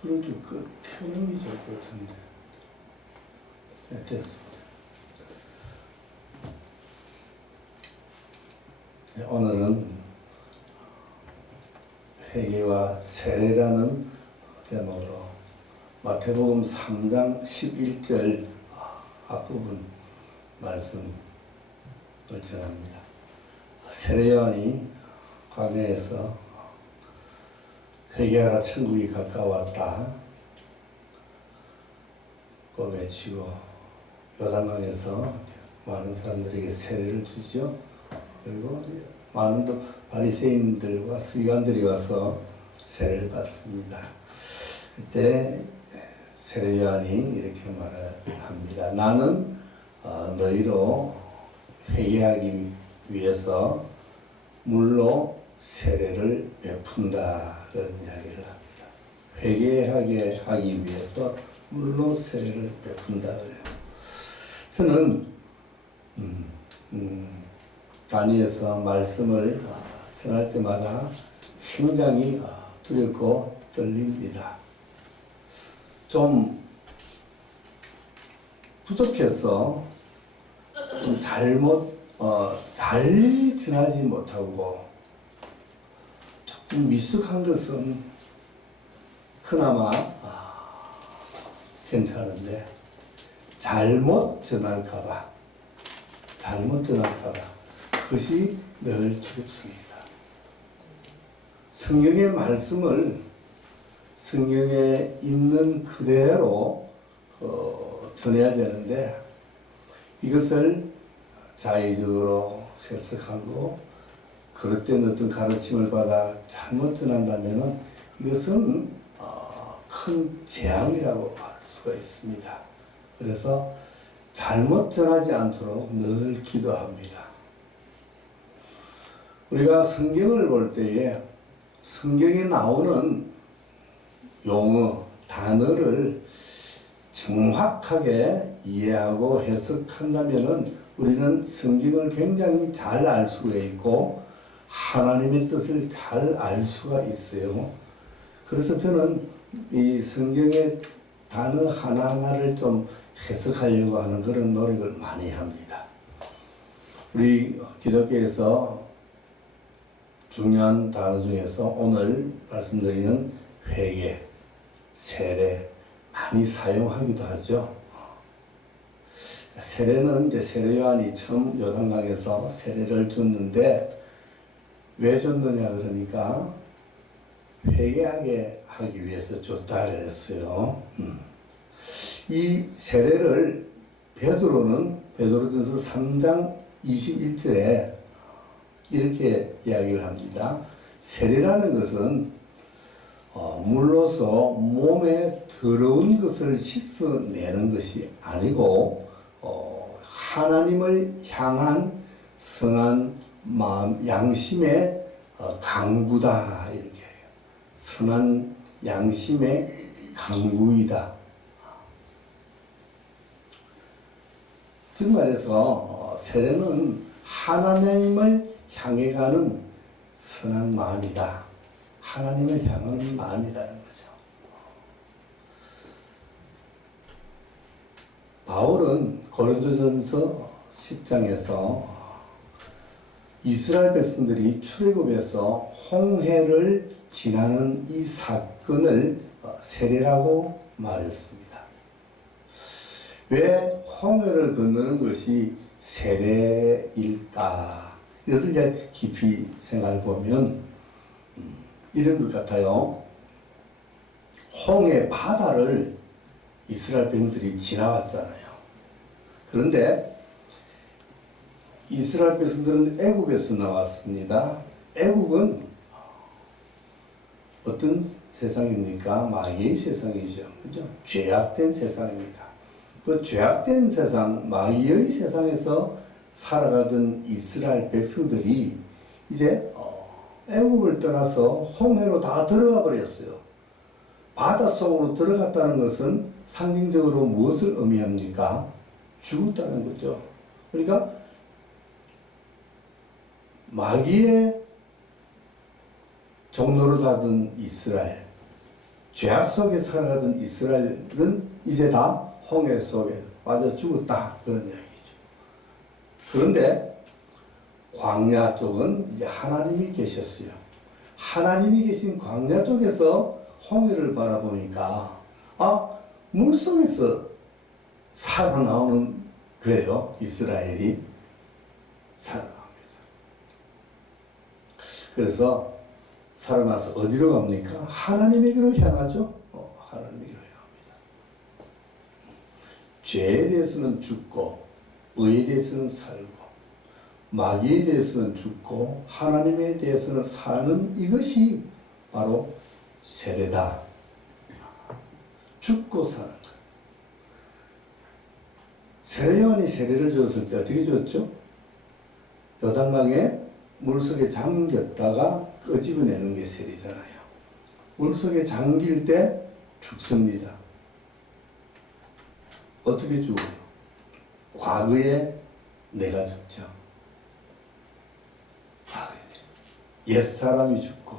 불을 좀 켜는 게 좋을 것 같은데. 네, 됐습니다. 네, 오늘은 회개와 세례라는 제목으로 마태복음 3장 11절 앞부분 말씀을 전합니다. 세례요한이 광야에서 회개하라 천국이 가까웠다 고 외치고 요단강에서 많은 사람들에게 세례를 주죠. 그리고 많은 바리새인들과 서기관들이 와서 세례를 받습니다. 그때 세례요한이 이렇게 말합니다. 나는 너희로 회개하기 위해서 물로 세례를 베푼다 그런 이야기를 합니다. 회개하게 하기 위해서 물로 세례를 베푼다 그래요. 저는 단위에서 말씀을 전할 때마다 굉장히 두렵고 떨립니다. 좀 부족해서 좀 잘 전하지 못하고 조금 미숙한 것은 그나마 괜찮은데 잘못 전할까봐 그것이 늘 두렵습니다. 성경의 말씀을 성경에 있는 그대로 전해야 되는데 이것을 자의적으로 해석하고 그릇된 어떤 가르침을 받아 잘못 전한다면 이것은 큰 재앙이라고 할 수가 있습니다. 그래서 잘못 전하지 않도록 늘 기도합니다. 우리가 성경을 볼 때에 성경에 나오는 용어, 단어를 정확하게 이해하고 해석한다면 우리는 성경을 굉장히 잘 알 수가 있고 하나님의 뜻을 잘 알 수가 있어요. 그래서 저는 이 성경의 단어 하나하나를 좀 해석하려고 하는 그런 노력을 많이 합니다. 우리 기독교에서 중요한 단어 중에서 오늘 말씀드리는 회개, 세례 많이 사용하기도 하죠. 세례는 이제 세례요한이 처음 요단강에서 세례를 줬는데 왜 줬느냐 그러니까 회개하게 하기 위해서 줬다 그랬어요. 이 세례를 베드로전서 3장 21절에 이렇게 이야기를 합니다. 세례라는 것은 물로서 몸에 더러운 것을 씻어내는 것이 아니고 하나님을 향한 선한 마음, 양심의 강구다 이렇게 해요. 선한 양심의 강구이다. 즉 말해서 세례는 하나님을 향해 가는 선한 마음이다. 하나님을 향하는 마음이라는 거죠. 바울은 고린도전서 10장에서 이스라엘 백성들이 출애굽에서 홍해를 지나는 이 사건을 세례라고 말했습니다. 왜 홍해를 건너는 것이 세례일까? 이것을 이제 깊이 생각해 보면 이런 것 같아요. 홍해 바다를 이스라엘 백성들이 지나왔잖아요. 그런데 이스라엘 백성들은 애굽에서 나왔습니다. 애굽은 어떤 세상입니까? 마귀의 세상이죠. 그죠? 죄악된 세상입니다. 그 죄악된 세상, 마귀의 세상에서 살아가던 이스라엘 백성들이 이제 애굽을 떠나서 홍해로 다 들어가 버렸어요. 바닷속으로 들어갔다는 것은 상징적으로 무엇을 의미합니까? 죽었다는 거죠. 그러니까 마귀의 종로로 가던 이스라엘, 죄악 속에 살아가던 이스라엘은 이제 다 홍해 속에 빠져 죽었다. 그런 이야기죠. 그런데 광야 쪽은 이제 하나님이 계셨어요. 하나님이 계신 광야 쪽에서 홍해를 바라보니까 물속에서 살아나오는 거예요. 이스라엘이 살아납니다. 그래서 살아나서 어디로 갑니까? 하나님에게로 향하죠. 하나님에게로 향합니다. 죄에 대해서는 죽고 의에 대해서는 살고 마귀에 대해서는 죽고 하나님에 대해서는 사는 이것이 바로 세례다. 죽고 사는 것. 세례 요한이 세례를 줬을 때 어떻게 줬죠? 요단강에 물속에 잠겼다가 끄집어내는 게 세례잖아요. 물속에 잠길 때 죽습니다. 어떻게 죽어요? 과거에 내가 죽죠. 옛사람이 죽고,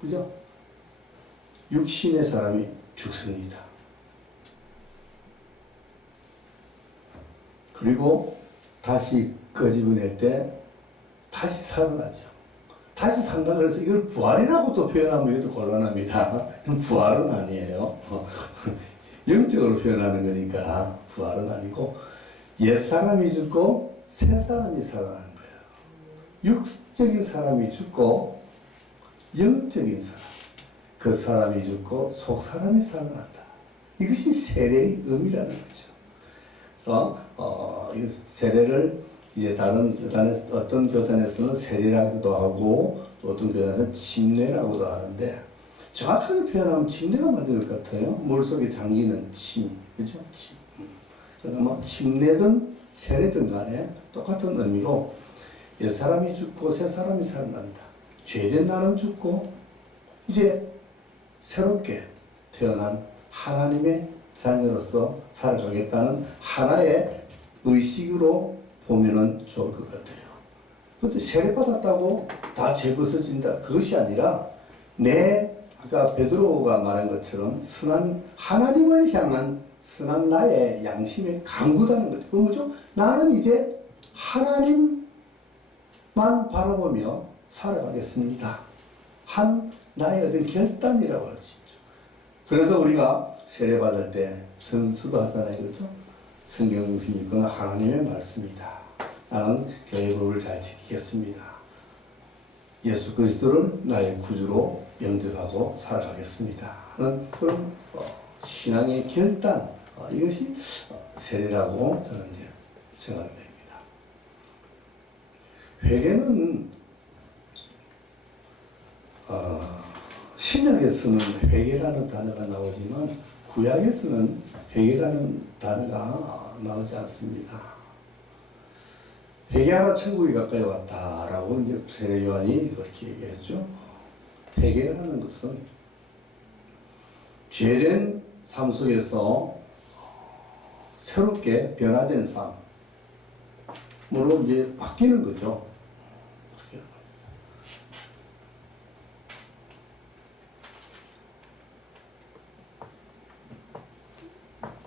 그죠? 육신의 사람이 죽습니다. 그리고 다시 끄집어낼 때 다시 살아나죠. 다시 산다 그래서 이걸 부활이라고 또 표현하면 이것도 곤란합니다. 부활은 아니에요. 영적으로 표현하는 거니까 부활은 아니고 옛사람이 죽고 새사람이 살아나는 거예요. 육적인 사람이 죽고 영적인 사람, 그 사람이 죽고 속사람이 살아난다. 이것이 세례의 의미라는 거죠. 그래서 이 세례를 이제 다른 교단에 어떤 교단에서는 세례라고도 하고 또 어떤 교단에서는 침례라고도 하는데 정확하게 표현하면 침례가 맞을 것 같아요. 물속에 잠기는 침, 그죠? 침. 그러나 뭐 침례든 세례든 간에 똑같은 의미로 옛 사람이 죽고 새 사람이 살아난다. 죄된 나는 죽고 이제 새롭게 태어난 하나님의 자녀로서 살아가겠다는 하나의 의식으로 보면은 좋을 것 같아요. 그런데 세례받았다고 다 죄 벗어진다. 그것이 아니라 아까 베드로가 말한 것처럼 선한 하나님을 향한 선한 나의 양심에 강구다는 거죠. 그 뭐죠? 나는 이제 하나님만 바라보며 살아가겠습니다. 한 나의 어떤 결단이라고 할 수 있죠. 그래서 우리가 세례받을 때 선수도 하잖아요. 그렇죠? 성경 중심이 그건 하나님의 말씀이다. 나는 교회법을 잘 지키겠습니다. 예수 그리스도를 나의 구주로 영접하고 살아가겠습니다. 하는 그런 신앙의 결단, 이것이 세례라고 저는 이제 생각됩니다. 회개는 신약에서는 회개라는 단어가 나오지만 구약에서는 회개라는 단어가 나오지 않습니다. 회개하라 천국이 가까이 왔다라고 이제 세례 요한이 그렇게 얘기했죠. 회개라는 것은 죄된 삶 속에서 새롭게 변화된 삶으로 이제 바뀌는 거죠.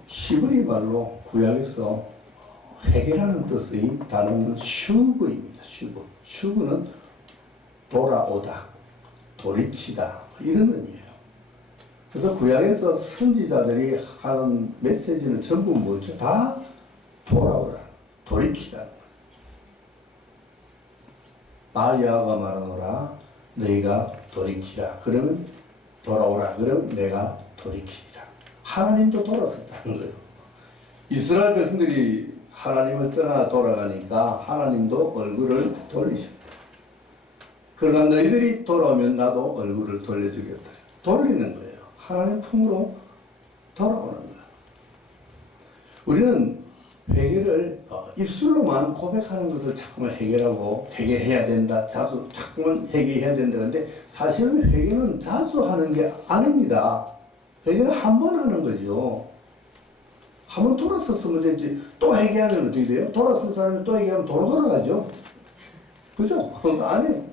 히브리 말로 구약에서 회개라는 뜻의 단어는 슈브입니다. 슈브는 돌아오다, 돌이키다 이런 의미예요. 그래서 구약에서 선지자들이 하는 메시지는 전부 뭐죠? 다 돌아오라, 돌이키다. 나 여호와가 말하노라 너희가 돌이키라. 그러면 돌아오라. 그러면 내가 돌이키리라. 하나님도 돌아섰다는 거예요. 이스라엘 백성들이 하나님을 떠나 돌아가니까 하나님도 얼굴을 돌리셨다. 그러나 너희들이 돌아오면 나도 얼굴을 돌려주겠다. 돌리는 거예요. 하나님 품으로 돌아오는 거예요. 우리는 회개를 입술로만 고백하는 것을 자꾸만 회개라고 회개해야 된다. 자꾸만 회개해야 된다. 근데 사실은 회개는 자주 하는 게 아닙니다. 회개는 한 번 하는 거죠. 한 번 돌아섰으면 되지. 또 회개하면 어떻게 돼요? 돌아선 사람이 또 회개하면 돌아가죠. 그죠? 아니에요.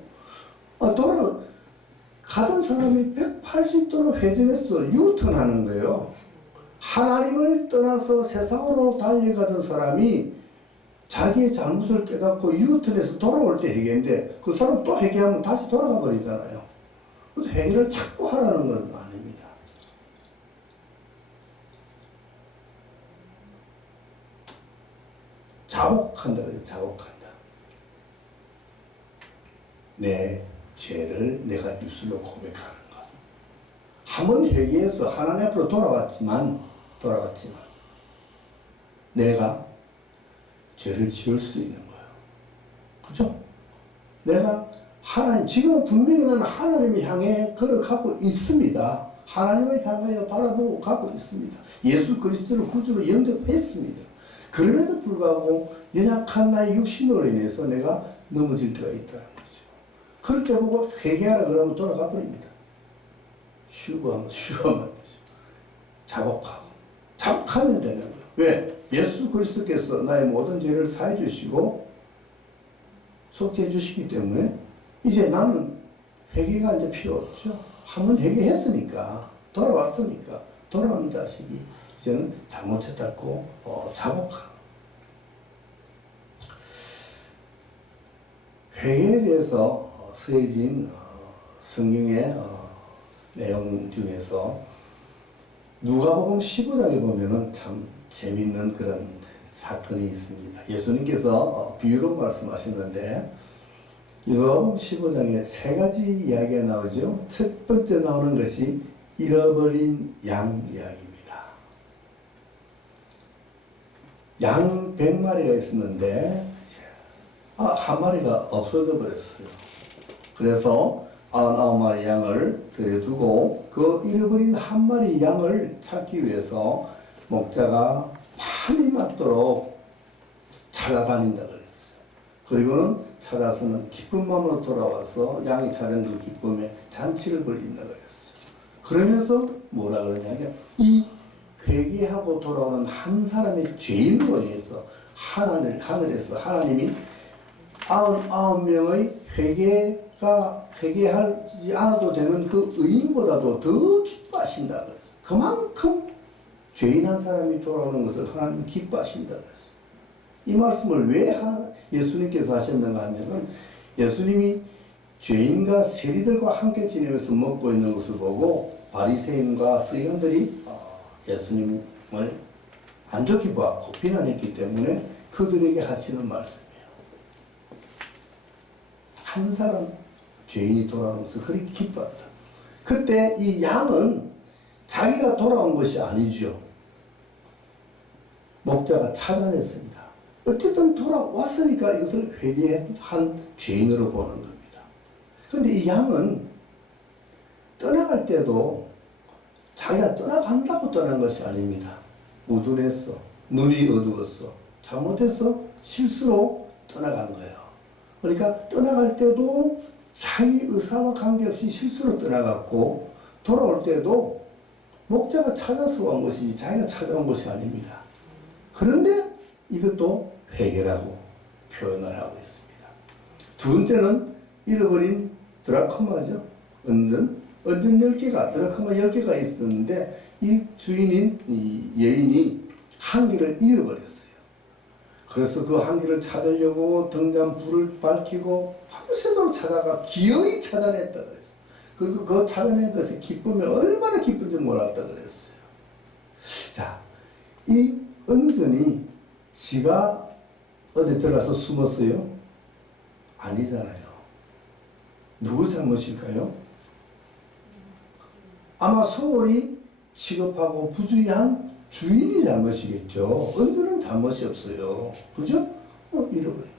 가던 사람이 180도로 회전해서 유턴하는 거예요. 하나님을 떠나서 세상으로 달려가던 사람이 자기의 잘못을 깨닫고 유턴해서 돌아올 때 회개인데 그 사람 또 회개하면 다시 돌아가 버리잖아요. 그래서 회개를 자꾸 하라는 건 아닙니다. 자복한다 그래요. 자복한다. 내 죄를 내가 입술로 고백하는 것. 한번 회개해서 하나님 앞으로 돌아왔지만 내가 죄를 지을 수도 있는 거예요. 그죠? 내가 하나님, 지금은 분명히 나는 하나님을 향해 걸어가고 있습니다. 하나님을 향하여 바라보고 가고 있습니다. 예수 그리스도를 구주로 영접했습니다. 그럼에도 불구하고 연약한 나의 육신으로 인해서 내가 넘어질 때가 있다는 거죠. 그럴 때 보고 회개하라 그러면 돌아가 버립니다. 쉬고하면 자복하면 되는 거예요. 왜? 예수 그리스도께서 나의 모든 죄를 사해 주시고 속죄해 주시기 때문에 이제 나는 회개가 이제 필요 없죠. 한번 회개했으니까, 돌아왔으니까, 돌아온 자식이 이제는 잘못했다고 자복하는. 회개에 대해서 쓰여진 성경의 내용 중에서 누가복음 15장에 보면은 참 재밌는 그런 사건이 있습니다. 예수님께서 비유로 말씀하셨는데 누가복음 15장에 세 가지 이야기가 나오죠. 첫 번째 나오는 것이 잃어버린 양 이야기입니다. 양 100마리가 있었는데 한 마리가 없어져 버렸어요. 그래서 99마리 양을 들여두고 그 잃어버린 한 마리 양을 찾기 위해서 목자가 밤이 맞도록 찾아다닌다 그랬어요. 그리고는 찾아서는 기쁜 마음으로 돌아와서 양이 찾은 그 기쁨에 잔치를 벌인다 그랬어요. 그러면서 뭐라 그러냐면 이 회개하고 돌아오는 한 사람의 죄인으로 인해서 하늘에서 하나님이 99명의 회개하지 않아도 되는 그 의인보다도 더 기뻐하신다 그랬어요. 그만큼 죄인 한 사람이 돌아오는 것을 하나님 기뻐하신다 그랬어요. 이 말씀을 왜 예수님께서 하셨는가 하면은 예수님이 죄인과 세리들과 함께 지내면서 먹고 있는 것을 보고 바리새인과 서기관들이 예수님을 안 좋게 보았고 비난했기 때문에 그들에게 하시는 말씀이에요. 한 사람 죄인이 돌아오는 것을 그렇게 기뻐한다. 그때 이 양은 자기가 돌아온 것이 아니죠. 목자가 찾아냈습니다. 어쨌든 돌아왔으니까 이것을 회개한 죄인으로 보는 겁니다. 그런데 이 양은 떠나갈 때도 자기가 떠나간다고 떠난 것이 아닙니다. 우둔했어. 눈이 어두웠어. 잘못해서 실수로 떠나간 거예요. 그러니까 떠나갈 때도 자기 의사와 관계없이 실수로 떠나갔고 돌아올 때도 목자가 찾아서 온 것이지 자기가 찾아온 것이 아닙니다. 그런데 이것도 회개라고 표현을 하고 있습니다. 두 번째는 잃어버린 드라크마죠. 은전 10개가, 드라크마 10개가 있었는데 이 주인인 이 여인이 한 개를 잃어버렸어요. 그래서 그 한 개를 찾으려고 등잔 불을 밝히고 밤새도록 찾아가 기어이 찾아냈다 그랬어요. 그리고 그 찾아낸 것의 기쁨이 얼마나 기쁜지 몰랐다 그랬어요. 자, 이 은전이 지가 어디 들어가서 숨었어요? 아니잖아요. 누구 잘못일까요? 아마 소홀히 취급하고 부주의한 주인이 잘못이겠죠. 은전은 잘못이 없어요. 그죠? 잃어버린 거예요.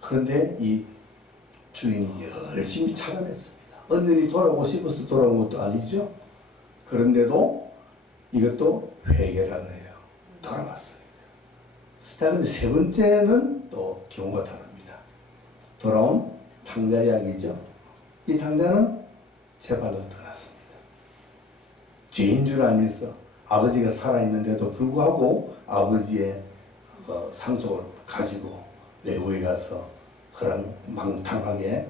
그런데 이 주인이 열심히 찾아냈습니다. 은전이 돌아오고 싶어서 돌아온 것도 아니죠. 그런데도 이것도 회개라고 해요. 돌아왔어요. 자, 근데 세 번째는 또 경우가 다릅니다. 돌아온 탕자 이야기죠. 이 탕자는 제발로 떠났습니다. 죄인 줄 알면서 아버지가 살아있는데도 불구하고 아버지의 상속을 가지고 외국에 가서 그런 망탕하게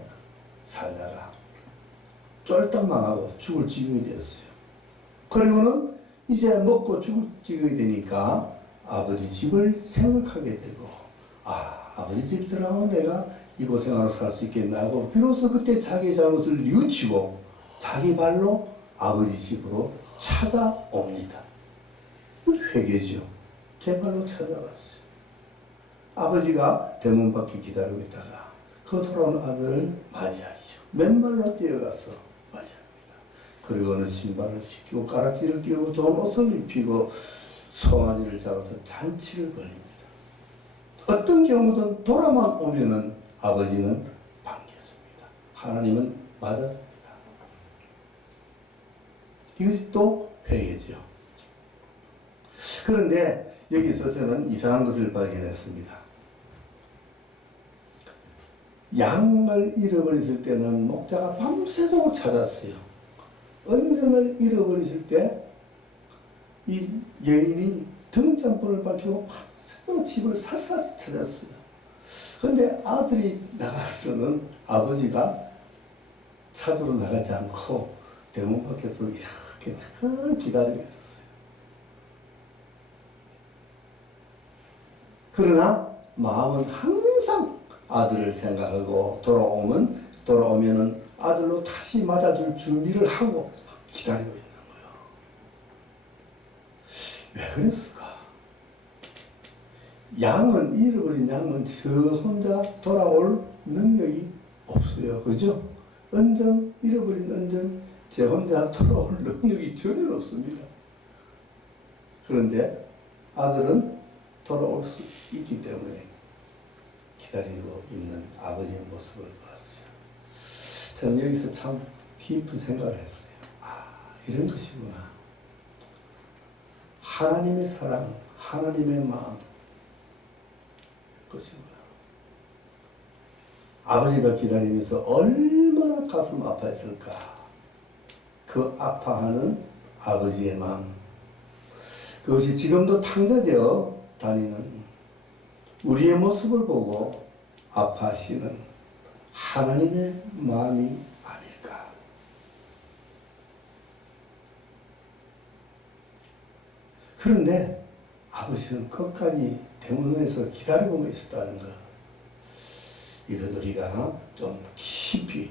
살다가 쫄딱 망하고 죽을 지경이 되었어요. 그리고는 이제 먹고 죽을 지경이 되니까 아버지 집을 생각하게 되고, 아버지 집 들어가면 내가 이 고생하러 살 수 있겠나 하고 비로소 그때 자기 잘못을 뉘우치고 자기 발로 아버지 집으로 찾아옵니다. 회개죠. 제 발로 찾아갔어요. 아버지가 대문 밖에 기다리고 있다가 그 돌아온 아들을 맞이하시죠. 맨발로 뛰어가서 맞이합니다. 그리고는 신발을 씻기고 가락지를 끼우고 좋은 옷을 입히고 송아지를 잡아서 잔치를 벌립니다. 어떤 경우든 돌아만 오면은 아버지는 반겨줍니다. 하나님은 맞았습니다. 이것이 또 회개죠. 그런데 여기서 저는 이상한 것을 발견했습니다. 양을 잃어버렸을 때는 목자가 밤새도록 찾았어요. 은전을 잃어버렸을 때 이 여인이 등잔불을 밝히고 밤새도록 집을 샅샅이 찾았어요. 그런데 아들이 나가서는 아버지가 찾으러 나가지 않고 대문 밖에서 이렇게 늘 기다리고 있었어요. 그러나 마음은 항상 아들을 생각하고 돌아오면은 아들로 다시 맞아줄 준비를 하고 기다리고 있는 거예요. 왜 그랬을까? 잃어버린 양은 저 혼자 돌아올 능력이 없어요. 그죠? 잃어버린 은전, 저 혼자 돌아올 능력이 전혀 없습니다. 그런데 아들은 돌아올 수 있기 때문에 기다리고 있는 아버지의 모습을 봤어요. 저는 여기서 참 깊은 생각을 했어요. 이런 것이구나. 하나님의 사랑, 하나님의 마음, 것이구나. 아버지가 기다리면서 얼마나 가슴 아파했을까. 그 아파하는 아버지의 마음. 그것이 지금도 탕자되어 다니는 우리의 모습을 보고 아파하시는 하나님의 마음이 아닐까. 그런데 아버지는 끝까지 대문에서 기다리고 있었다는 것. 이것 우리가 좀 깊이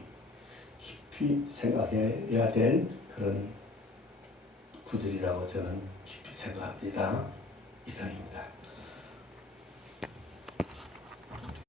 생각해야 될 그런 구절이라고 저는 깊이 생각합니다. 이상입니다.